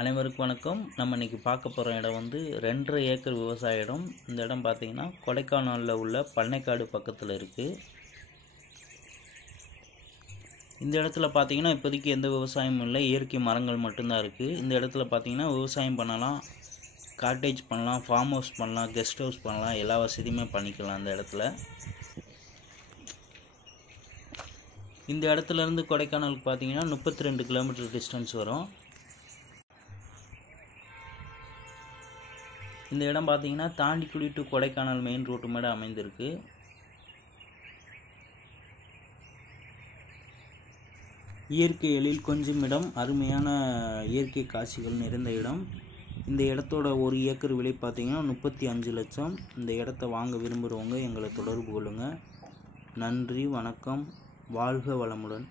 அனைவருக்கும் வணக்கம். நம்ம இன்றைக்கி பார்க்க போகிற இடம் வந்து 2.5 ஏக்கர் விவசாய இடம். இந்த இடம் பார்த்திங்கன்னா கொடைக்கானலில் உள்ள பண்ணைக்காடு பக்கத்தில் இருக்குது. இந்த இடத்துல பார்த்திங்கன்னா இப்போதைக்கு எந்த விவசாயமும் இல்லை, இயற்கை மரங்கள் மட்டும்தான் இருக்குது. இந்த இடத்துல பார்த்திங்கன்னா விவசாயம் பண்ணலாம், காட்டேஜ் பண்ணலாம், ஃபார்ம் ஹவுஸ் பண்ணலாம், கெஸ்ட் ஹவுஸ் பண்ணலாம், எல்லா வசதியுமே பண்ணிக்கலாம். இந்த இடத்துலேருந்து கொடைக்கானலுக்கு பார்த்திங்கன்னா 32 கிலோமீட்டர் டிஸ்டன்ஸ் வரும். இந்த இடம் பார்த்தீங்கன்னா Thandikudi to Kodaikanal main road மேலே அமைந்திருக்கு. இயற்கை எழில் கொஞ்சம் இடம், அருமையான இயற்கை காட்சிகள் நிறைந்த இடம். இந்த இடத்தோட 1 ஏக்கர் விலை பார்த்தீங்கன்னா 35 லட்சம். இந்த இடத்த வாங்க விரும்புகிறவங்க எங்களை தொடர்பு கொள்ளுங்கள். நன்றி, வணக்கம், வாழ்க வளமுடன்.